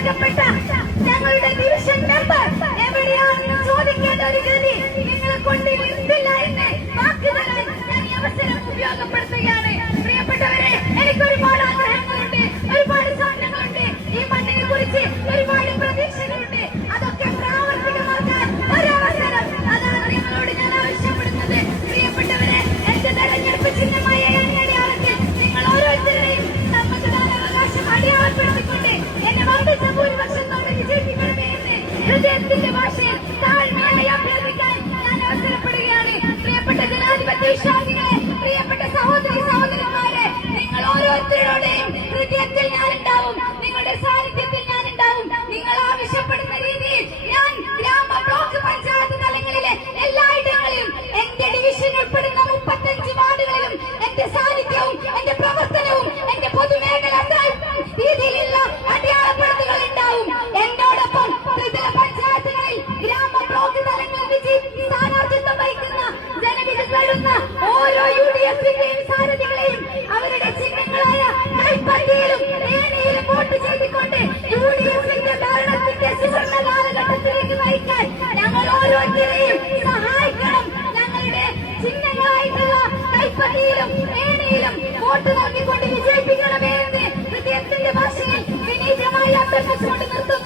തിരഞ്ഞെടുക്കപ്പെട്ട ഞങ്ങളുടെ division member എവിടെയാണെന്ന് ചോദിക്കേണ്ട ഒരു ഗതി നിങ്ങളെ കൊണ്ട് നിർത്തില്ല എന്ന് വാക്ക് ഈ അവസരം ഉപയോഗപ്പെടുത്തുകയാണ്. പ്രിയപ്പെട്ടവരെ എനിക്ക് ഒരുപാട് ആഗ്രഹങ്ങളുണ്ട്. ഒരുപാട് സ്വപ്നങ്ങളുണ്ട് ഈ മണ്ണിനെ കുറിച്ച് ഒരുപാട് പ്രതീക്ഷകളുണ്ട്. അതൊക്കെ പ്രാവർത്തികമാക്കാൻ ഒരവസരം അതാണ് നിങ്ങളോട് ഞാൻ ആവശ്യപ്പെടുന്നത്. പ്രിയപ്പെട്ടവരെ എന്റെ തെരഞ്ഞെടുപ്പ് ചിഹ്നമായ എണ്ണടയാളത്തിൽ നിങ്ങൾ ഓരോരുത്തരെയും സമ്മതിദാനാവകാശം അടയാളപ്പെടുത്തിക്കൊണ്ട് ഭൂരിപക്ഷത്തോടെ വിജയിപ്പിക്കണമേ എന്ന് ഹൃദയത്തിന്റെ ഭാഷയിൽ താഴ്മയായി അഭ്യർത്ഥിക്കാൻ ഞാൻ അവസരപ്പെടുകയാണ്. പ്രിയപ്പെട്ട ജനാധിപത്യ വിശ്വാസികളെ പ്രിയപ്പെട്ട സഹോദരി സഹോദരന്മാരെ നിങ്ങൾ ഓരോരുത്തരുടെയും ഹൃദയത്തിൽ ഞാൻ ഉണ്ടാവും നിങ്ങളുടെ സാന്നിധ്യത്തിൽ ഞാൻ ഉണ്ടാവും നിങ്ങൾ ആവശ്യപ്പെടുന്ന രീതിയിൽ ഞാൻ ഗ്രാമ ബ്ലോക്ക് പഞ്ചായത്ത് തലങ്ങളിലെ എല്ലായിടങ്ങളിലും എന്റെ ഡിവിഷൻ ഉൾപ്പെടുന്ന മുപ്പത്തഞ്ച് വാർഡുകളിലും എന്റെ സാന്നിധ്യവും എന്റെ പ്രവർത്തനവും കൊണ്ടുപോയിട്ട് യു ഡി എഫിന്റെ ഭരണത്തിന്റെ സുവർണ കാലഘട്ടത്തിലേക്ക് നയിക്കാൻ ഞങ്ങൾ ഓരോരുത്തരെയും സഹായിക്കണം. ഞങ്ങളുടെ ചിഹ്നങ്ങളായിട്ടുള്ള കൈപ്പതിയിലും ഏണിയിലും വോട്ട് നൽകിക്കൊണ്ട് വിജയിപ്പിക്കണമേ എന്ന് ഹൃദയത്തിന്റെ ഭാഷയിൽ വിനീതമായി അഭ്യർത്ഥിച്ചുകൊണ്ട് നിർത്തുന്നു.